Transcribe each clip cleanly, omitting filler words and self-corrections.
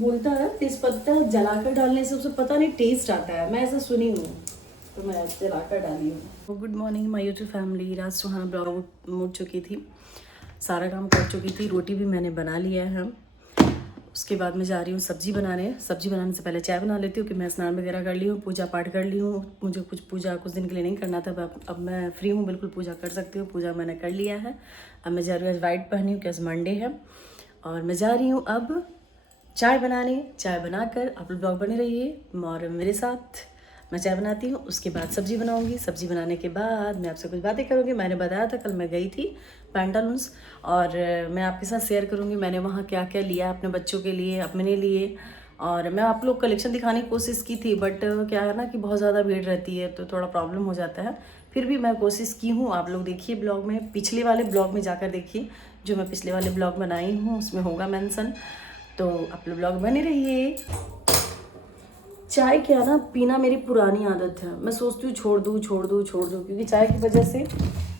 बोलता है तेजपत्ता जलाकर डालने से उसे पता नहीं टेस्ट आता है, मैं ऐसा सुनी हूँ, तो मैं जलाकर डाली हूँ। Good morning my YouTube family. रात सुहाना ब्लॉग उठ चुकी थी, सारा काम कर चुकी थी, रोटी भी मैंने बना लिया है। उसके बाद मैं जा रही हूँ सब्जी बनाने। सब्जी बनाने से पहले चाय बना लेती हूँ कि मैं स्नान वगैरह कर ली हूँ, पूजा पाठ कर ली हूँ। मुझे कुछ पूजा कुछ दिन के लिए नहीं करना था, अब मैं फ्री हूँ, बिल्कुल पूजा कर सकती हूँ। पूजा मैंने कर लिया है। अब मैं जा रही हूँ, आज वाइट पहनी हूँ क्योंकि मंडे है। और मैं जा रही हूँ अब चाय बनाने। चाय बनाकर आप लोग ब्लॉग बने रहिए और मेरे साथ। मैं चाय बनाती हूँ, उसके बाद सब्जी बनाऊंगी। सब्जी बनाने के बाद मैं आपसे कुछ बातें करूँगी। मैंने बताया था कल मैं गई थी पैंटालून्स, और मैं आपके साथ शेयर करूँगी मैंने वहाँ क्या क्या लिया अपने बच्चों के लिए, अपने लिए। और मैं आप लोग कलेक्शन दिखाने की कोशिश की थी, बट क्या है ना कि बहुत ज़्यादा भीड़ रहती है तो थोड़ा प्रॉब्लम हो जाता है। फिर भी मैं कोशिश की हूँ। आप लोग देखिए ब्लॉग में, पिछले वाले ब्लॉग में जाकर देखिए, जो मैं पिछले वाले ब्लॉग बनाई हूँ उसमें होगा मेंशन। तो आप लोग ब्लॉग बने रहिए। चाय क्या ना पीना मेरी पुरानी आदत है, मैं सोचती हूँ छोड़ दूँ छोड़ दूँ छोड़ दूँ, क्योंकि चाय की वजह से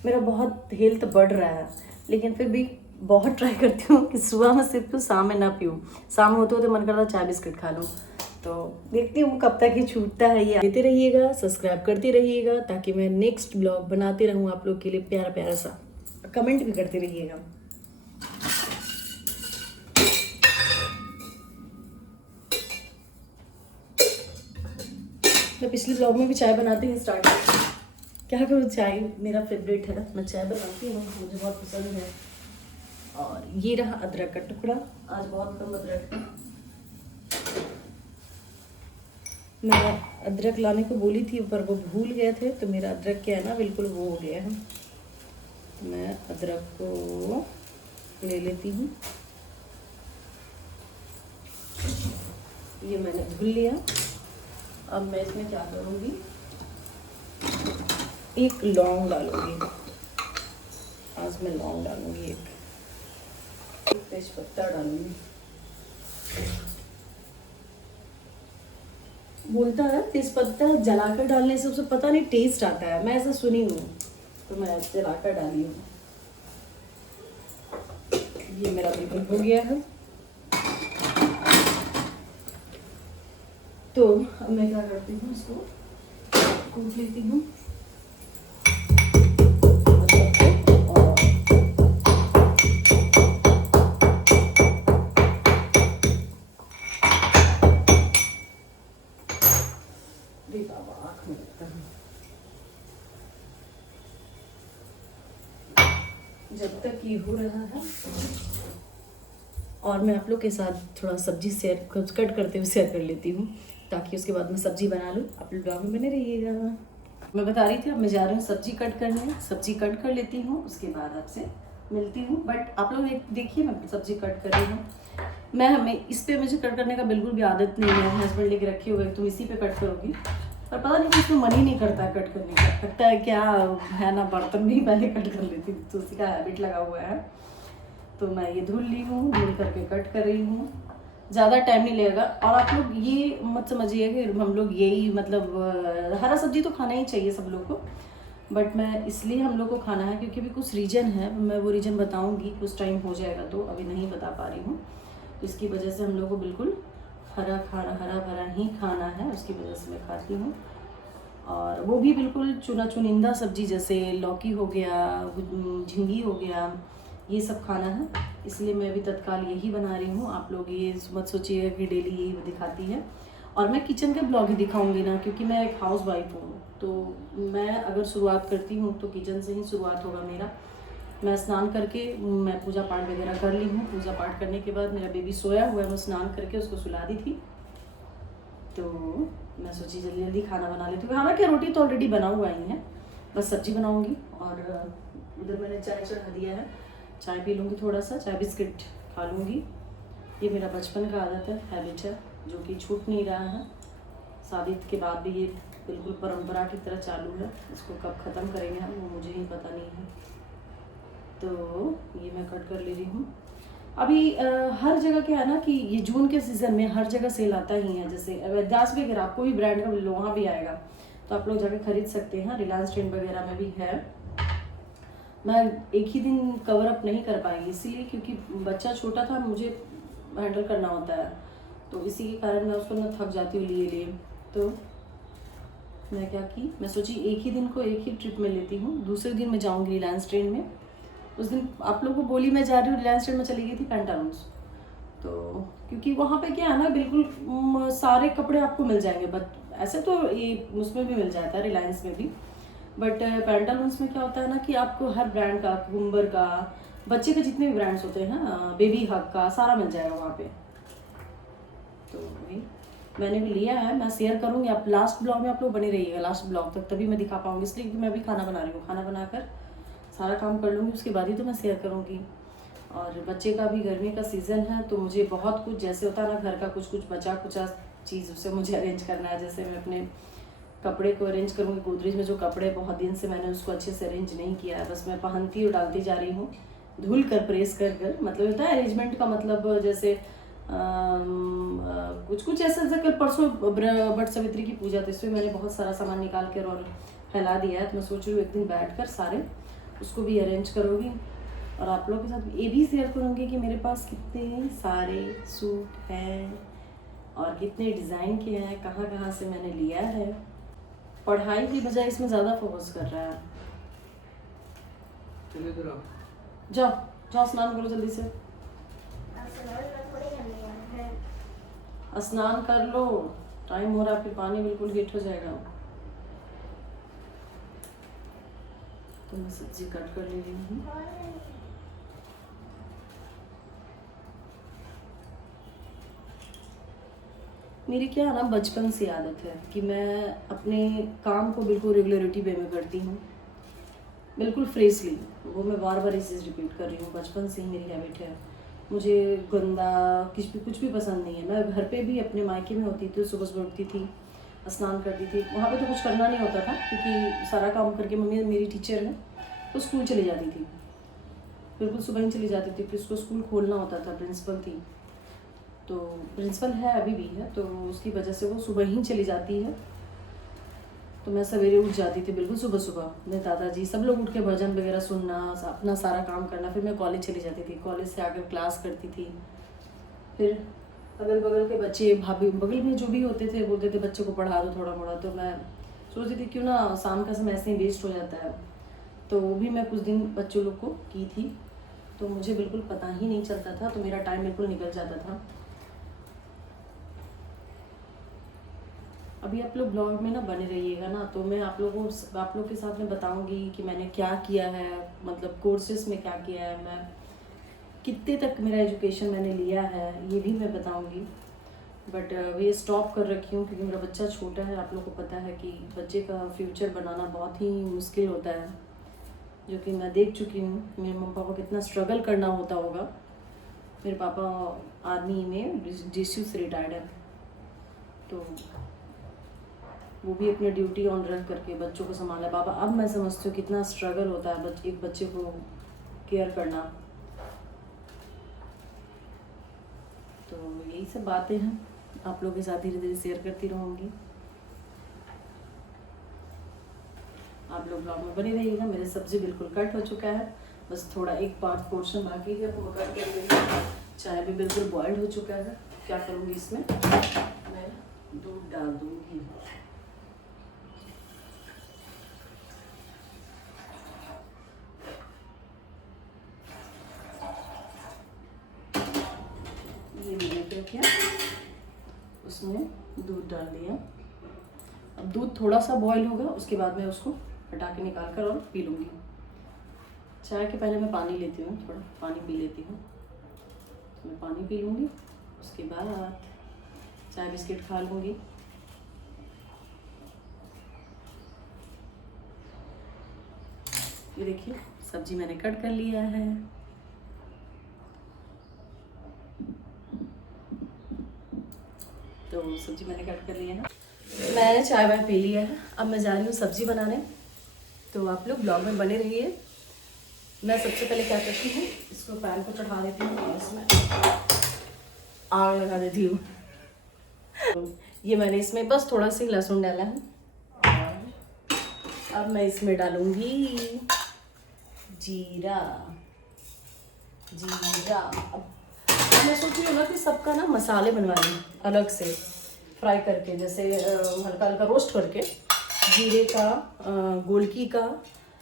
मेरा बहुत हेल्थ बढ़ रहा है। लेकिन फिर भी बहुत ट्राई करती हूँ कि सुबह में सिर्फ पीऊँ, शाम में ना पीऊँ। शाम में होते होते मन करता चाय बिस्किट खा लूँ। तो देखती हूँ कब तक ये छूटता है। ये देते रहिएगा, सब्सक्राइब करते रहिएगा, ताकि मैं नेक्स्ट ब्लॉग बनाते रहूँ आप लोग के लिए प्यारा प्यारा सा। कमेंट भी करते रहिएगा। मैं पिछले ब्लॉग में भी चाय बनाते ही स्टार्ट की। क्या करूँ, चाय मेरा फेवरेट है, मैं चाय बनाती हूँ, मुझे बहुत पसंद है। और ये रहा अदरक का टुकड़ा, आज बहुत कम अदरक है। मैं अदरक लाने को बोली थी पर वो भूल गए थे, तो मेरा अदरक क्या है ना बिल्कुल वो हो गया है। तो मैं अदरक को ले लेती हूँ। ये मैंने धुल लिया। अब मैं इसमें क्या करूँगी, एक लौंग डालूंगी। आज मैं लौंग डालूंगी, एक तेजपत्ता डालूंगी। बोलता है तेजपत्ता जलाकर डालने से उसे पता नहीं टेस्ट आता है, मैं ऐसा सुनी हूँ, तो मैं जलाकर डाली हूँ। ये मेरा बिल्कुल हो गया है। तो अब मैं क्या करती हूँ, इसको कूट लेती हूँ। जब तक ये हो रहा है, और मैं आप लोग के साथ थोड़ा सब्जी शेयर कट करते हुए शेयर कर लेती हूँ, ताकि उसके बाद मैं सब्जी बना लूँ। आप लोग ब्लॉग में बने रहिएगा। मैं बता रही थी अब मैं जा रही हूँ सब्जी कट करने। सब्जी कट कर लेती हूँ, उसके बाद आपसे मिलती हूँ। बट आप लोग देखिए मैं सब्जी कट कर रही हूँ। मैं हमें इस पे मुझे कट करने का बिल्कुल भी आदत नहीं है। हस्बैंड लेके रखे हुए तुम इसी पे कट करोगी, पर पता नहीं इसमें मन ही नहीं करता कट करने का। लगता है क्या है ना, बर्तन में ही पहले कट कर लेती हूँ, तो उसी का हैबिट लगा हुआ है। तो मैं ये धुल ली हूँ, धुल करके कट कर रही हूँ। ज़्यादा टाइम नहीं लगेगा। और आप लोग ये मत समझिए कि हम लोग यही मतलब हरा सब्जी तो खाना ही चाहिए सब लोग को, बट मैं इसलिए हम लोग को खाना है क्योंकि भी कुछ रीज़न है। मैं वो रीज़न बताऊंगी कुछ टाइम हो जाएगा, तो अभी नहीं बता पा रही हूँ। तो इसकी वजह से हम लोग को बिल्कुल हरा खाना, हरा भरा ही खाना है, उसकी वजह से मैं खाती हूँ। और वो भी बिल्कुल चुनिंदा सब्जी, जैसे लौकी हो गया, झिंगी हो गया, ये सब खाना है। इसलिए मैं अभी तत्काल यही बना रही हूँ। आप लोग ये मत सोचिएगा कि डेली यही दिखाती है। और मैं किचन के ब्लॉग ही दिखाऊंगी ना, क्योंकि मैं एक हाउस वाइफ हूँ। तो मैं अगर शुरुआत करती हूँ तो किचन से ही शुरुआत होगा मेरा। मैं स्नान करके मैं पूजा पाठ वगैरह कर ली हूँ। पूजा पाठ करने के बाद मेरा बेबी सोया हुआ है, मैं स्नान करके उसको सुला दी थी। तो मैं सोची जल्दी जल्दी खाना बना लेती हूँ। खाना क्या, रोटी तो ऑलरेडी बना हुआ ही है, बस सब्जी बनाऊँगी। और उधर मैंने चाय चढ़ा दिया है, चाय पी लूँगी, थोड़ा सा चाय बिस्किट खा लूँगी। ये मेरा बचपन का आदत है, हैबिट है, जो कि छूट नहीं रहा है। शादी के बाद भी ये बिल्कुल परंपरा की तरह चालू है। इसको कब ख़त्म करेंगे हम, वो मुझे ही पता नहीं है। तो ये मैं कट कर ले रही हूँ। अभी हर जगह क्या है ना कि ये जून के सीज़न में हर जगह सेल आता ही है। जैसे वैदास वगैरह कोई भी ब्रांड का लो, वहाँ भी आएगा, तो आप लोग जाकर खरीद सकते हैं। रिलायंस ट्रेंड वगैरह में भी है। मैं एक ही दिन कवर अप नहीं कर पाएंगी, इसीलिए क्योंकि बच्चा छोटा था, मुझे हैंडल करना होता है। तो इसी के कारण मैं उसको ना थक जाती हूँ लिए। तो मैं क्या की, मैं सोची एक ही दिन को एक ही ट्रिप में लेती हूँ। दूसरे दिन मैं जाऊँगी रिलायंस ट्रेंड में। उस दिन आप लोगों को बोली मैं जा रही हूँ, रिलायंस ट्रेंड में चली गई थी पैंटालून्स। तो क्योंकि वहाँ पे क्या है ना, बिल्कुल सारे कपड़े आपको मिल जाएंगे। बट ऐसे तो ये उसमें भी मिल जाता है, रिलायंस में भी। बट पैंटालून्स में क्या होता है ना कि आपको हर ब्रांड का, कुम्बर का, बच्चे के जितने भी ब्रांड्स होते हैं ना, बेबी हक का, सारा मिल जाएगा वहाँ पे। तो वही मैंने भी लिया है, मैं शेयर करूँगी। आप लास्ट ब्लॉग में आप लोग बने रहिएगा लास्ट ब्लॉग तक, तभी मैं दिखा पाऊँगी। इसलिए क्योंकि मैं अभी खाना बना रही हूँ, खाना बनाकर सारा काम कर लूँगी, उसके बाद ही तो मैं शेयर करूँगी। और बच्चे का भी गर्मी का सीज़न है, तो मुझे बहुत कुछ जैसे होता है ना, घर का कुछ कुछ बचा कुचा चीज़ उससे मुझे अरेंज करना है। जैसे मैं अपने कपड़े को अरेंज करूँगी, गोदरेज में जो कपड़े बहुत दिन से मैंने उसको अच्छे से अरेंज नहीं किया है, बस मैं पहनती और डालती जा रही हूँ, धुल कर प्रेस कर कर। मतलब होता है अरेंजमेंट का मतलब, जैसे कुछ कुछ ऐसा, जैसे कल परसों बट सावित्री की पूजा थी, इसमें मैंने बहुत सारा सामान निकाल कर और फैला दिया है। तो मैं सोच रही हूँ एक दिन बैठ कर सारे उसको भी अरेंज करूँगी और आप लोगों के साथ ये भी शेयर करूँगी कि मेरे पास कितने सारे सूट हैं और कितने डिज़ाइन के हैं, कहाँ कहाँ से मैंने लिया है। पढ़ाई की बजाय इसमें ज़्यादा फोकस कर रहा है। जाओ जाओ स्नान करो जल्दी से, स्नान कर लो, टाइम हो रहा है, फिर पानी बिल्कुल हीट हो जाएगा। तो मैं सब्जी कट कर ले रही हूँ। मेरी क्या है ना, बचपन से आदत है कि मैं अपने काम को बिल्कुल रेगुलरिटी वे में करती हूँ, बिल्कुल फ्रेशली। वो मैं बार बार इसे रिपीट कर रही हूँ, बचपन से ही मेरी हैबिट है। मुझे गंदा कुछ भी पसंद नहीं है। मैं घर पे भी अपने मायके में होती थी, सुबह सुबह उठती थी, स्नान करती थी। वहाँ पे तो कुछ करना नहीं होता था क्योंकि सारा काम करके मम्मी मेरी टीचर है तो स्कूल चली जाती थी, बिल्कुल सुबह ही चली जाती थी। फिर उसको स्कूल खोलना होता था, प्रिंसिपल थी, तो प्रिंसिपल है अभी भी है, तो उसकी वजह से वो सुबह ही चली जाती है। तो मैं सवेरे उठ जाती थी, बिल्कुल सुबह सुबह। मेरे दादाजी सब लोग उठ के भजन वगैरह सुनना, अपना सारा काम करना। फिर मैं कॉलेज चली जाती थी, कॉलेज से आकर क्लास करती थी। फिर अगल बगल के बच्चे, भाभी बगल में जो भी होते थे, बोलते थे बच्चे को पढ़ा दो थोड़ा मोड़ा। तो मैं सोचती थी क्यों ना शाम का समय ऐसे ही वेस्ट हो जाता है। तो वो भी मैं कुछ दिन बच्चों लोग को की थी, तो मुझे बिल्कुल पता ही नहीं चलता था, तो मेरा टाइम बिल्कुल निकल जाता था। अभी आप लोग ब्लॉग में ना बने रहिएगा ना, तो मैं आप लोग के साथ में बताऊंगी कि मैंने क्या किया है, मतलब कोर्सेज में क्या किया है, मैं कितने तक मेरा एजुकेशन मैंने लिया है, ये भी मैं बताऊंगी। बट ये स्टॉप कर रखी हूँ क्योंकि मेरा बच्चा छोटा है। आप लोग को पता है कि बच्चे का फ्यूचर बनाना बहुत ही मुश्किल होता है, जो कि मैं देख चुकी हूँ। मेरे मम्मी पापा कितना स्ट्रगल करना होता होगा। मेरे पापा आर्मी में DSU से रिटायर्ड है, तो वो भी अपनी ड्यूटी ऑन रख करके बच्चों को संभाला। पापा, अब मैं समझती हूँ कितना स्ट्रगल होता है एक बच्चे को केयर करना। तो यही सब बातें हैं, आप लोगों के साथ धीरे धीरे शेयर करती रहूँगी। आप लोग ब्लॉग में बने रहिएगा। मेरी सब्जी बिल्कुल कट हो चुका है, बस थोड़ा एक पार्ट पोर्शन बाकी है, तो कट कर देंगे। चाय भी बिल्कुल बॉइल्ड हो चुका है। क्या करूँगी इसमें, मैं दूध डाल दूँगी। ये मैंने क्या किया, उसमें दूध डाल दिया। अब दूध थोड़ा सा बॉईल होगा, उसके बाद मैं उसको हटा के निकाल कर और पी लूँगी। चाय के पहले मैं पानी लेती हूँ, थोड़ा पानी पी लेती हूँ। तो मैं पानी पी लूँगी, उसके बाद चाय बिस्किट खा लूँगी। ये देखिए सब्जी मैंने कट कर लिया है। तो सब्जी मैंने कट कर लिया है, मैंने चाय वाय पी लिया है। अब मैं जा रही हूँ सब्जी बनाने, तो आप लोग ब्लॉग में बने रहिए। मैं सबसे पहले क्या करती हूँ, इसको पैन को चढ़ा देती हूँ और इसमें आग लगा देती हूँ। तो ये मैंने इसमें बस थोड़ा सी लहसुन डाला है, और अब मैं इसमें डालूँगी जीरा। अब मैं सोच रही हूँ ना कि सबका ना मसाले बनवा लूँ अलग से फ्राई करके, जैसे हल्का हल्का रोस्ट करके, जीरे का, गोलकी का,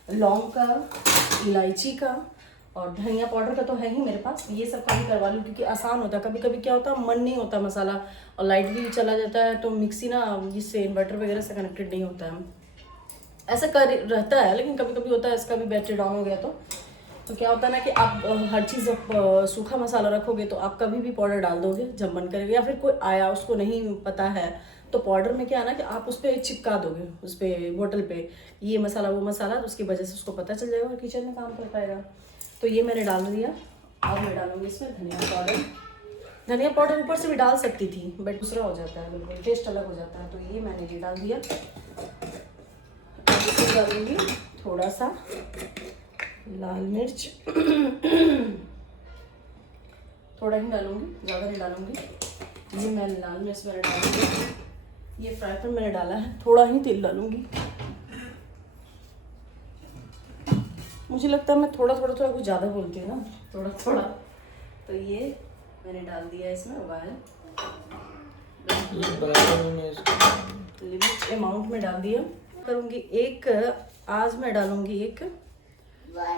लौंग का, इलायची का और धनिया पाउडर का तो है ही मेरे पास, ये सब काम करवा लूँ क्योंकि आसान होता है। कभी कभी क्या होता है मन नहीं होता मसाला और लाइट भी चला जाता है तो मिक्सी ना इससे इन्वर्टर वगैरह से कनेक्टेड नहीं होता है, ऐसा कर रहता है। लेकिन कभी कभी होता है इसका भी बैटरी डाउन हो गया तो क्या होता है ना कि आप हर चीज़ सूखा मसाला रखोगे तो आप कभी भी पाउडर डाल दोगे जब मन करेगा, या फिर कोई आया उसको नहीं पता है तो पाउडर में क्या है ना कि आप उस पर चिपका दोगे, उस पर बोतल पे ये मसाला वो मसाला, तो उसकी वजह से उसको पता चल जाएगा और किचन में काम कर पाएगा। तो ये मैंने डाल दिया। अब मैं डालूंगी इसमें धनिया पाउडर। धनिया पाउडर ऊपर से भी डाल सकती थी बट दूसरा हो जाता है, बिल्कुल टेस्ट अलग हो जाता है, तो ये मैंने ये डाल दिया। इसमें डालूंगी थोड़ा सा लाल मिर्च, थोड़ा ही डालूंगी, ज़्यादा नहीं डालूंगी। ये मैं लाल मिर्च मैंने डालूंगी, ये फ्राई पैन मैंने डाला है, थोड़ा ही तेल डालूंगी। मुझे लगता है मैं थोड़ा कुछ ज़्यादा बोलती हूँ ना, थोड़ा। तो ये मैंने डाल दिया इसमें ऑयल, लिमिट अमाउंट में डाल दिया। करूँगी एक, आज मैं डालूंगी एक,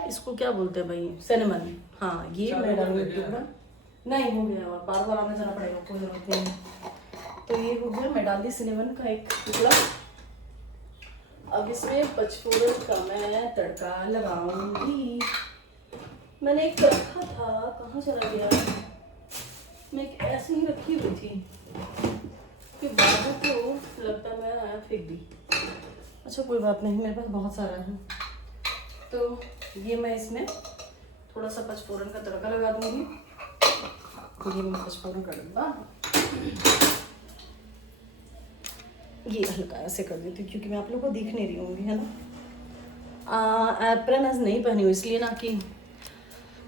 इसको क्या बोलते हैं भाई, सिनेमन, हाँ ये मैं डालूंगी टुकड़ा। नहीं हो गया, और बार आने जाना पड़ेगा, कोई जरूरत नहीं। तो ये हो गया, मैं डाल दी सिनेमन का एक टुकड़ा। अब इसमें पचफोरन का मैं तड़का लगाऊंगी। मैंने एक रखा था, कहाँ चला गया, मैं एक ऐसे ही रखी हुई थी कि बाबू को लगता मैं आया फेंक दी। अच्छा कोई बात नहीं, मेरे पास बहुत सारा है। तो ये मैं इसमें थोड़ा सा पचफोरन का तड़का लगा दूंगी। ये मैं पचफोरन कर दूँगा, ये हल्का ऐसे कर देती हूँ क्योंकि मैं आप लोगों को दिख नहीं रही होंगी, है ना। एप्रन आज नहीं पहनी हूँ इसलिए ना कि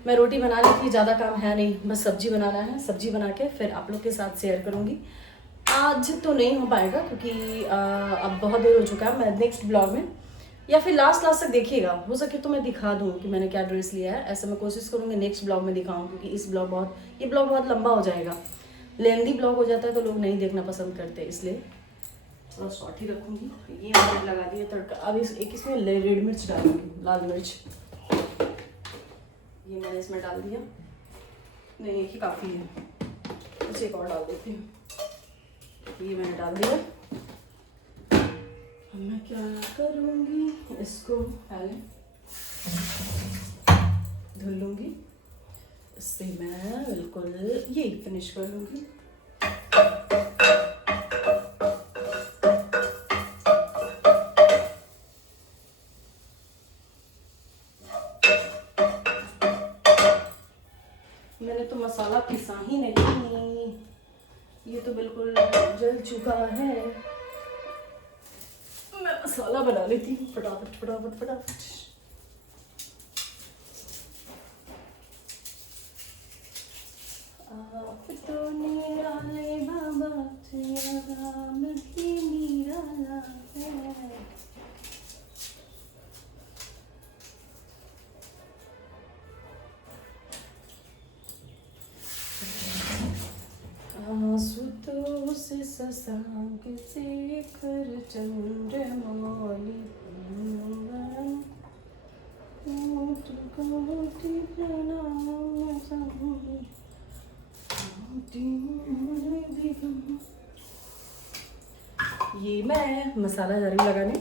मैं रोटी बना ली थी, ज़्यादा काम है नहीं, बस सब्जी बनाना है। सब्जी बना के फिर आप लोग के साथ शेयर करूँगी। आज तो नहीं हो पाएगा क्योंकि अब बहुत देर हो चुका है। मैं नेक्स्ट ब्लॉग में या फिर लास्ट तक देखिएगा, हो सके तो मैं दिखा दूँ कि मैंने क्या ड्रेस लिया है। ऐसा मैं कोशिश करूँगी नेक्स्ट ब्लॉग में दिखाऊँ, क्योंकि ये ब्लॉग बहुत लंबा हो जाएगा। लेंदी ब्लॉग हो जाता है तो लोग नहीं देखना पसंद करते, इसलिए थोड़ा शॉर्ट ही रखूँगी। ये मैंने लगा दिया तड़का। अब इसमें रेड मिर्च डालूंगी, लाल मिर्च, ये मैंने इसमें डाल दिया। नहीं एक ही काफ़ी है, कुछ एक और डाल देती हूँ। ये मैंने डाल दिया। अब मैं क्या करूँगी, इसको पहले धुल लूँगी, इससे मैं बिल्कुल ये फिनिश कर लूँगी। मैंने तो मसाला पिसा ही नहीं, ये तो बिल्कुल जल चुका है। मैं मसाला बना लेती हूँ फटाफट। आप तो निराले बाबा तेरा नाम ही निराला है। आंसू से शशांक से कर चंद्रमौली ये मैं मसाला जा रही हूँ लगाने।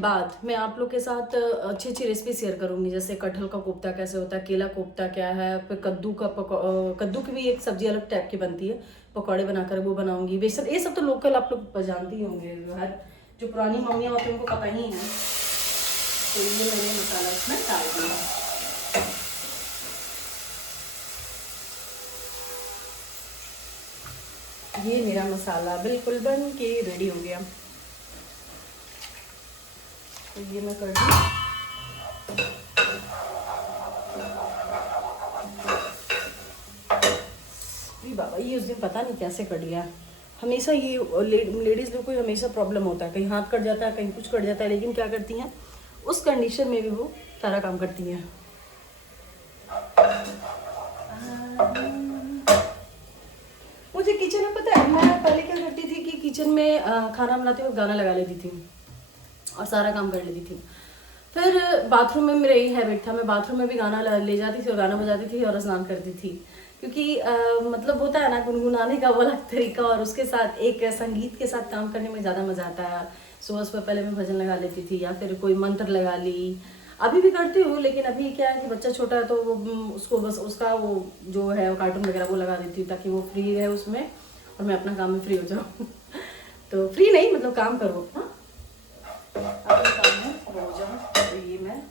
बाद मैं आप लोग के साथ अच्छी अच्छी रेसिपी शेयर करूंगी, जैसे कटहल का कोफ्ता कैसे होता है, केला कोफ्ता क्या है, फिर कद्दू की भी एक सब्जी अलग टाइप की बनती है, पकौड़े बनाकर वो बनाऊंगी। बेसन ये सब तो लोकल आप लोग जानते ही होंगे, जो पुरानी मम्मियाँ होती हैं उनको पता ही है। तो ये मैंने मसाला इसमें डाल दिया। ये मेरा मसाला बिल्कुल बन के रेडी हो गया। तो ये मैं कर दूँ। बाबा ये उस दिन पता नहीं कैसे कट गया। हमेशा ये लेडीज़ लोग को हमेशा प्रॉब्लम होता है, कहीं हाथ कट जाता है, कहीं कुछ कट जाता है, लेकिन क्या करती हैं उस कंडीशन में भी वो सारा काम करती हैं। मुझे किचन में पता है, मैं पहले क्या करती थी कि किचन में खाना बनाते हुए गाना लगा लेती थी और सारा काम कर लेती थी। फिर बाथरूम में मेरा यही हैबिट था, मैं बाथरूम में भी गाना ले जाती थी और गाना बजाती थी और स्नान करती थी, क्योंकि मतलब होता है ना गुनगुनाने का वो अलग तरीका, और उसके साथ एक संगीत के साथ काम करने में ज़्यादा मज़ा आता है। सुबह सुबह पहले मैं भजन लगा लेती थी या फिर कोई मंत्र लगा ली, अभी भी करती हूँ, लेकिन अभी क्या है कि बच्चा छोटा है तो वो उसको बस उसका वो जो है वो कार्टून वगैरह वो लगा देती हूँ ताकि वो फ्री रहे उसमें और मैं अपना काम में फ्री हो जाऊँ। तो फ्री नहीं मतलब काम करो, हाँ अपना काम में वो हो जाओ। तो ये मैं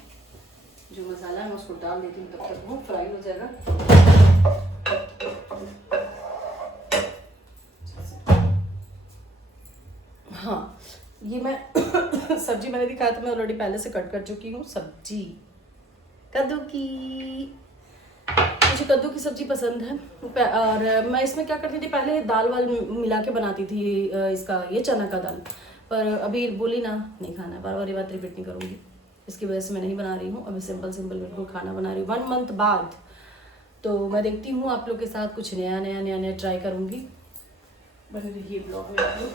जो मसाला है मैं उसको डाल देती हूँ, तब तक वो फ्राई हो जाएगा। हाँ ये मैं सब्जी मैंने दिखाया था, मैं ऑलरेडी पहले से कट कर चुकी हूँ। सब्जी कद्दू की, मुझे कद्दू की सब्जी पसंद है। और मैं इसमें क्या करती थी, पहले दाल वाल मिला के बनाती थी इसका, ये चना का दाल, पर अभी बोली ना नहीं खाना है, बार बार ये बात रिपीट नहीं करूँगी, इसकी वजह से मैं नहीं बना रही हूँ। अभी सिंपल सिंपल बिल्कुल खाना बना रही हूँ 1 मंथ बाद। तो मैं देखती हूँ आप लोग के साथ कुछ नया ट्राई करूँगी। बने रहिए ब्लॉग में आप लोग।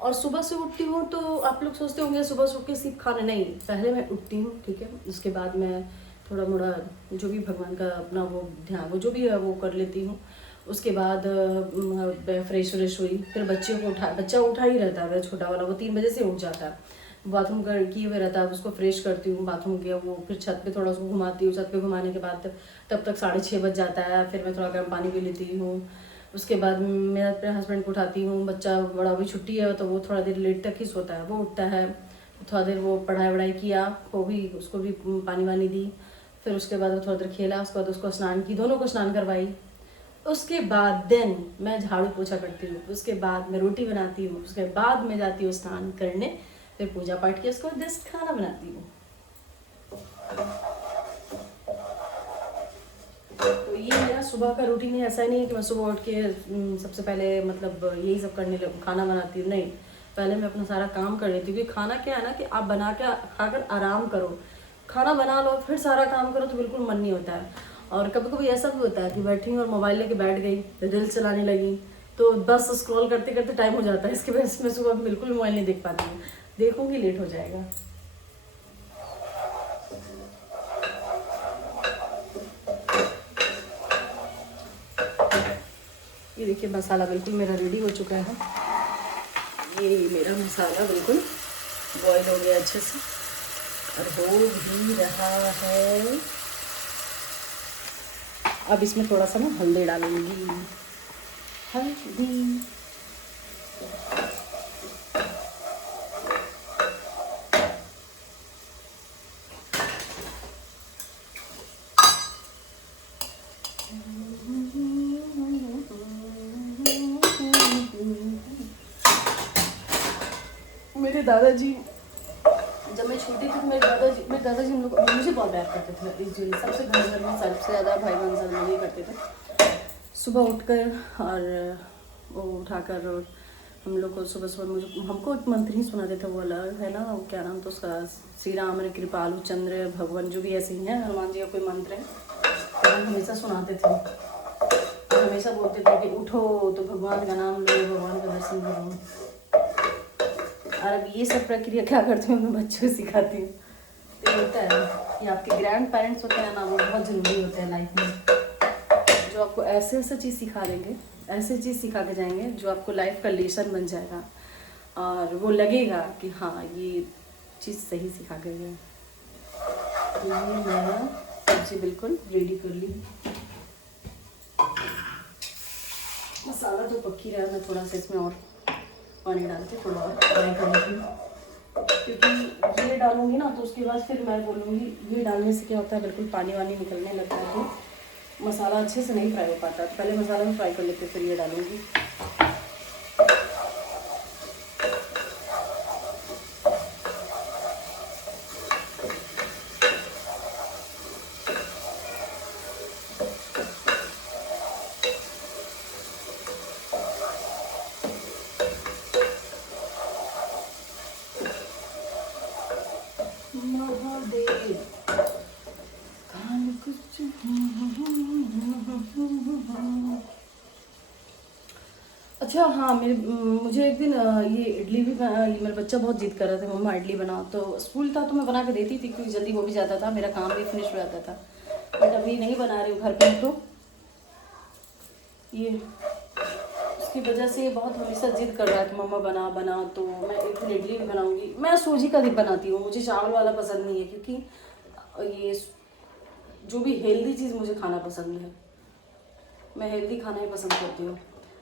और सुबह से उठती हूँ तो आप लोग सोचते होंगे सुबह से उठ के सिर्फ खाना, नहीं, पहले मैं उठती हूँ, ठीक है, उसके बाद मैं थोड़ा मोड़ा जो भी भगवान का अपना वो ध्यान वो जो भी है वो कर लेती हूँ। उसके बाद फ्रेश व्रेश हुई, फिर बच्चे को बच्चा उठा ही रहता है, छोटा वाला वो 3 बजे से उठ जाता है, बाथरूम कर किए हुए रहता है, उसको फ्रेश करती हूँ बाथरूम किया, वो फिर छत पे थोड़ा उसको घुमाती हूँ, छत पे घुमाने के बाद तब तक 6:30 बज जाता है, फिर मैं थोड़ा गर्म पानी पी लेती हूँ। उसके बाद मैं अपने हस्बैंड को उठाती हूँ, बच्चा बड़ा भी छुट्टी है तो वो थोड़ा देर लेट तक ही सोता है, वो उठता है, थोड़ा देर वो पढ़ाई वढ़ाई किया, वो भी उसको भी पानी वानी दी, फिर उसके बाद वो थोड़ा देर खेला, उसके बाद उसको स्नान की, दोनों को स्नान करवाई। उसके बाद देन मैं झाड़ू पोछा करती हूँ, उसके बाद मैं रोटी बनाती हूँ, उसके बाद मैं जाती हूँ स्नान करने, फिर पूजा पाठ किया, उसके बाद जस्ट खाना बनाती हूँ। तो ये मेरा सुबह का रूटीन है। ऐसा नहीं है कि मैं सुबह उठ के सबसे पहले मतलब यही सब करने लग खाना बनाती हूँ, नहीं, पहले मैं अपना सारा काम कर लेती हूँ, क्योंकि खाना क्या है ना कि आप बना के खाकर आराम करो, खाना बना लो फिर सारा काम करो तो बिल्कुल मन नहीं होता है। और कभी कभी ऐसा भी होता है कि बैठी हूँ और मोबाइल लेके बैठ गई, रील्स चलाने लगी, तो बस स्क्रॉल करते करते टाइम हो जाता है, इसकी वजह से मैं सुबह बिल्कुल मोबाइल नहीं देख पाती हूँ, देखूँगी लेट हो जाएगा। ये देखिए मसाला बिल्कुल मेरा रेडी हो चुका है, ये मेरा मसाला बिल्कुल बॉईल हो गया अच्छे से और हो भी रहा है। अब इसमें थोड़ा सा ना हल्दी डालूंगी, हल्दी, मेरे दादाजी जब मैं छोटी थी तो मेरे दादाजी हम लोग मुझे बहुत प्यार करते थे, यूजली सबसे घर में सबसे ज़्यादा भाई बहन सब मुझे करते थे। सुबह उठकर और वो उठाकर हम लोग को सुबह सुबह मुझे हमको एक मंत्र ही सुनाते थे, वो अलग है ना, वो क्या नाम तो उसका, श्री राम कृपालु चंद्र भगवान जो भी ऐसे ही है, हनुमान जी का कोई मंत्र है, तो हम हमेशा सुनाते थे, तो हमेशा बोलते थे कि उठो तो भगवान का नाम लो, भगवान का दर्शन करो। और अब ये सब प्रक्रिया क्या करती हूँ मैं बच्चों को सिखाती हूँ। तो होता है कि आपके ग्रैंड पेरेंट्स होते हैं ना, वो बहुत ज़रूरी होते हैं लाइफ में, जो आपको ऐसे ऐसे चीज़ सिखा देंगे, ऐसे चीज़ सिखा के जाएंगे जो आपको लाइफ का लेसन बन जाएगा और वो लगेगा कि हाँ ये चीज़ सही सिखा गई है। तो ये मेरा सब्जी बिल्कुल रेडी कर ली। मसाला तो पक्की रहा, मैं थोड़ा सा इसमें और पानी डाल के थोड़ा और फ्राई कर लेती हूँ, क्योंकि ये डालूंगी ना तो उसके बाद फिर मैं बोलूँगी ये डालने से क्या होता है, बिल्कुल पानी वानी निकलने लगता है तो मसाला अच्छे से नहीं फ्राई हो पाता। तो पहले मसाला में फ्राई कर लेते फिर ये डालूंगी। अच्छा हाँ, मुझे एक दिन ये इडली भी ये मेरा बच्चा बहुत जिद कर रहा था, मम्मा इडली बनाओ। तो स्कूल था तो मैं बना के देती थी क्योंकि जल्दी हो भी जाता था, मेरा काम भी फिनिश हो जाता था। बट अभी नहीं बना रही हूँ घर पे, तो ये उसकी वजह से बहुत हमेशा जिद कर रहा है कि मम्मा बना बना। तो मैं एक दिन इडली भी बनाऊँगी। मैं सूजी का भी बनाती हूँ, मुझे चावल वाला पसंद नहीं है, क्योंकि ये जो भी हेल्दी चीज़ मुझे खाना पसंद है, मैं हेल्दी खाना ही पसंद करती हूँ।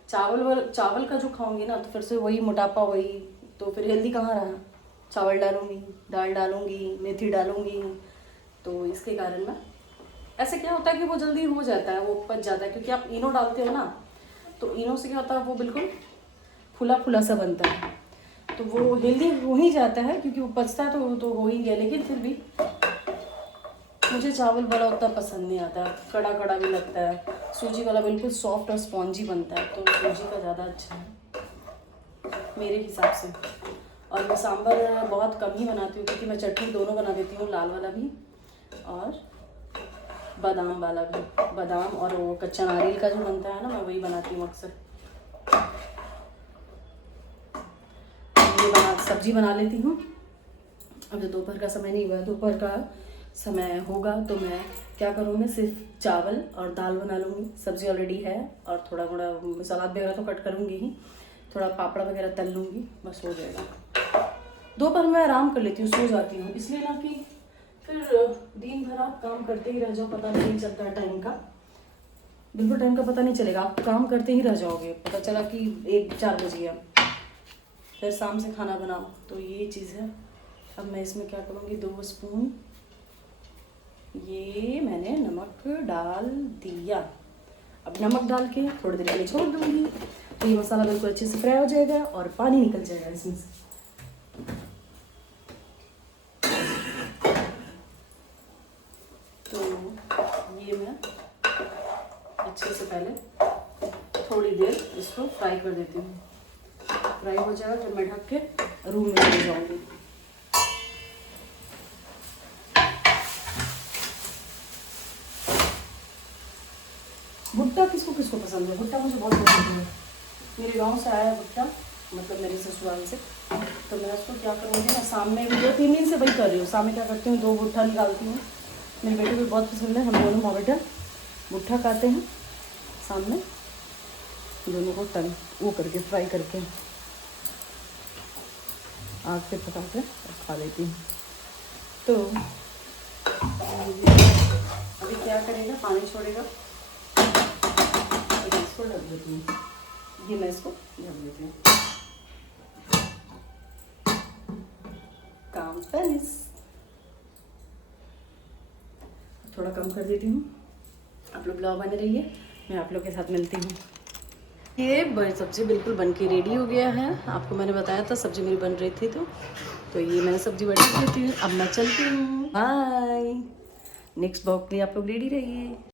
चावल का जो खाऊंगी ना तो फिर से वही मोटापा, वही तो फिर हेल्दी कहाँ रहा। चावल डालूंगी, दाल डालूंगी, मेथी डालूंगी, तो इसके कारण मैं ऐसे क्या होता है कि वो जल्दी हो जाता है, वो पच जाता है, क्योंकि आप इनो डालते हो ना, तो इनो से क्या होता है वो बिल्कुल फुला फुला सा बनता है, तो वो हेल्दी हो ही जाता है क्योंकि वो पचता है तो हो ही गया। लेकिन फिर भी मुझे चावल वाला उतना पसंद नहीं आता, कड़ा कड़ा भी लगता है। सूजी वाला बिल्कुल सॉफ्ट और स्पॉन्जी बनता है, तो सूजी का ज़्यादा अच्छा है मेरे हिसाब से। और मैं सांभर बहुत कम ही बनाती हूँ, क्योंकि मैं चटनी दोनों बना देती हूँ, लाल वाला भी और बादाम वाला भी। बादाम और वो कच्चा नारियल का जो बनता है ना, मैं वही बनाती हूँ अक्सर। ये सब्जी बना लेती हूँ। अब जो दोपहर का समय नहीं हुआ, दोपहर का समय होगा तो मैं क्या करूँगी, सिर्फ चावल और दाल बना लूँगी। सब्ज़ी ऑलरेडी है और थोड़ा थोड़ा सलाद वगैरह तो कट करूँगी ही, थोड़ा पापड़ वगैरह तल लूँगी, बस हो जाएगा। दोपहर में आराम कर लेती हूँ, सो जाती हूँ, इसलिए ना कि फिर दिन भर आप काम करते ही रह जाओ, पता नहीं चलता है टाइम का, बिल्कुल टाइम का पता नहीं चलेगा। आप काम करते ही रह जाओगे, पता चला कि 1-4 बज गया, फिर शाम से खाना बनाओ, तो ये चीज़ है। अब मैं इसमें क्या करूँगी, 2 स्पून ये मैंने नमक डाल दिया। अब नमक डाल के थोड़ी देर के लिए छोड़ दूँगी, तो ये मसाला बिल्कुल अच्छे से फ्राई हो जाएगा और पानी निकल जाएगा इसमें से। तो ये मैं अच्छे से पहले थोड़ी देर इसको फ्राई कर देती हूँ। फ्राई हो जाएगा फिर मैं ढक के रूम में ले जाऊँगी। भुट्टा किसको किसको पसंद है, भुट्टा मुझे बहुत पसंद है। मेरे गांव से आया है भुट्टा, मतलब मेरे ससुराल से। तो मैं उसको क्या करूँगी ना, सामने भी 2-3 दिन से वही कर रही हूँ। सामने क्या करती हूँ, 2 भुट्टा निकालती हूँ, मेरे बेटे को बहुत पसंद है, हम दोनों माँ बेटा भुट्टा खाते हैं। सामने दोनों को वो करके फ्राई करके आग पे पका के खा लेती हूँ। तो अभी क्या करेगा, पानी छोड़ेगा, तो इसको ढक देती हूँ। ये मैं इसको ढक देती हूँ। काम फिनिश। थोड़ा कम कर देती हूँ। आप लोग ब्लॉग बने रहिए, मैं आप लोग के साथ मिलती हूँ। ये सब्ज़ी बिल्कुल बन के रेडी हो गया है। आपको मैंने बताया था सब्ज़ी मेरी बन रही थी, तो ये मैंने सब्ज़ी बना दी थी। अब मैं चलती हूँ, बाय। नेक्स्ट ब्लॉग के लिए आप लोग रेडी रहिए।